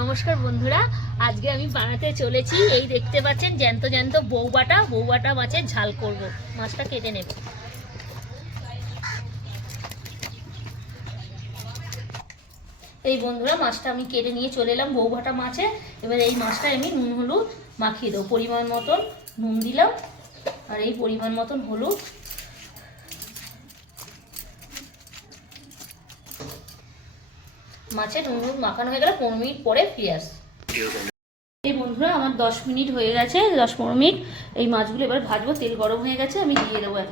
নমস্কার বন্ধুরা, আজকে আমি বানাতে চলেছি। এই দেখতে পাচ্ছেন জ্যান্ত জ্যান্ত বৌবাটা বৌবাটা মাছের ঝাল করব। মাছটা কেটে নেব। এই বন্ধুরা, মাছটা আমি কেটে নিয়ে চলে এলাম বৌভাটা মাছে। এবার এই মাছটা আমি নুন, হলুদ মাখিয়ে দেবো। পরিমাণ মতন নুন দিলাম, আর এই পরিমাণ মতন হলুদ মাছের নুন মাখানো হয়ে গেলে পনেরো মিনিট পরে ফিরে আস। এই বন্ধুরা, আমার দশ মিনিট হয়ে গেছে, দশ পনেরো মিনিট। এই মাছগুলো এবার ভাজবো, তেল গরম হয়ে গেছে, আমি দিয়ে দেবো এক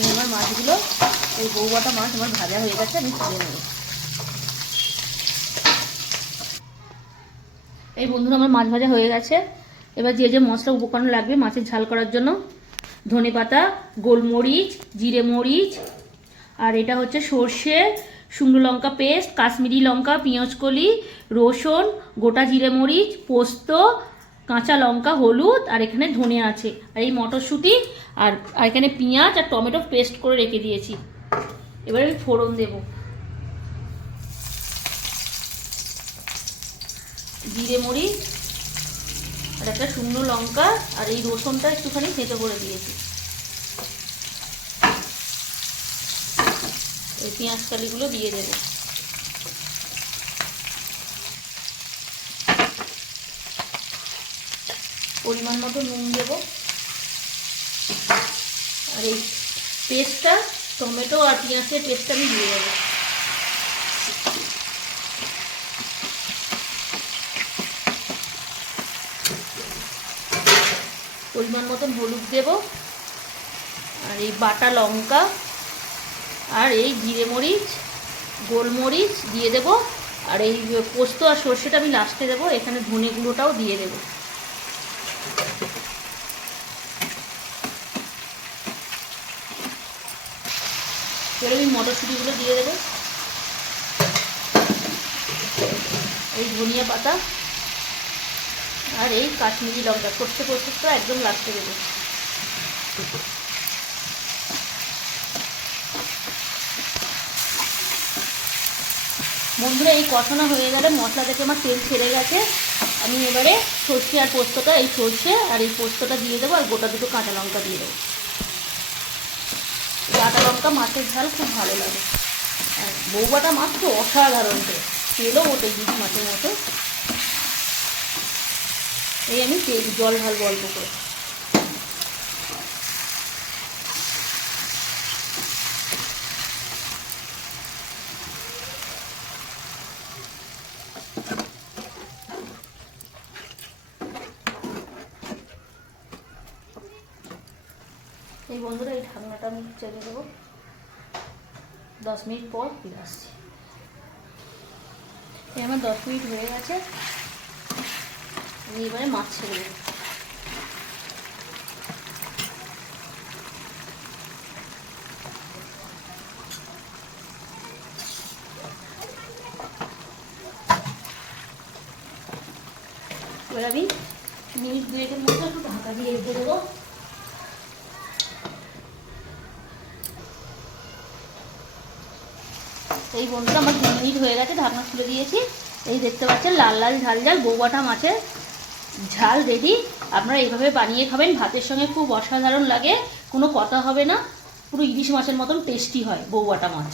এই আমার মাছগুলো, এই বৌবাটা মাছ আমার ভাজা হয়ে গেছে, আমি তুলে নেব। এই বন্ধুরা, আমার মাছ ভাজা হয়ে গেছে। এবার যে যে মশলা উপকরণ লাগবে মাছের ঝাল করার জন্য, ধনে পাতা, গোলমরিচ, জিরে মরিচ, আর এটা হচ্ছে সর্ষে, শুকনো লঙ্কা পেস্ট, কাশ্মীরি লঙ্কা পেঁয়াজকলি রসুন, গোটা জিরে মরিচ, পোস্ত, কাঁচা লঙ্কা, হলুদ, আর এখানে ধনে আছে। আর এই মটরশুঁটি আর এখানে পেঁয়াজ আর টমেটো পেস্ট করে রেখে দিয়েছি। এবার আমি ফোড়ন দেবো। জিরে মরিচ আর একটা শুকনো লঙ্কা আর এই রসুনটা একটুখানি থেতো করে দিয়েছি। এই পেঁয়াজ কালিগুলো দিয়ে দেবো। পরিমাণ মতো নুন দেবো। আর এই পেস্টটা, টমেটো আর পেঁয়াজের পেস্টটা আমি দিয়ে দেবো। পরিমাণ মতন হলুদ দেব। আর এই বাটা লঙ্কা আর এই জিরে মরিচ, গোলমরিচ দিয়ে দেব। আর এই পোস্ত আর সর্ষেটা আমি লাস্টে দেবো, এখানে ধনে গুঁড়োটাও দিয়ে দেব। এবার আমি মটরশুঁটিগুলো দিয়ে দেবো। এই ধনিয়া পাতা আর এই কাশ্মীরি লঙ্কা সর্ষে পোস্তটা একদম লাস্টে দেবো বন্ধুরা, এই কষানো হয়ে গেলে মশলা থেকে আমার তেল ছেড়ে গেছে। আমি এবারে সর্ষে আর পোস্তটা, এই সর্ষে আর এই পোস্তটা দিয়ে দেবো আর গোটা দুটো কাঁচা লঙ্কা দিয়ে দেবো। কাঁচা লঙ্কা মাছের ঝাল খুব ভালো লাগে। আর বৌবাটা মাছ তো অসাধারণ তো তেলও ওঠে ইলিশ মাছের মতো। এই আমি জল ঢালবো অল্প করে। এই বন্ধুরা, এই ঢাকনাটা আমি চেপে দেবো। দশ মিনিট পর ফিরে আসছি। আমার দশ মিনিট হয়ে গেছে। আমি এবারে মাছ ছেড়ে আমি মিনিট দুয়েকের একটু ঢাকা দিয়ে রেখে দেবো। এই বন্ধুরা, আমার দু মিনিট হয়ে গেছে, ঢাকনা খুলে দিয়েছি। এই দেখতে পাচ্ছেন, লাল লাল ঝাল ঝাল বৌবাটা মাছের ঝাল রেডি আপনারা এইভাবে বানিয়ে খাবেন। ভাতের সঙ্গে খুব অসাধারণ লাগে। কোনো কথা হবে না। পুরো ইলিশ মাছের মতন টেস্টি হয়। বৌবাটা মাছ।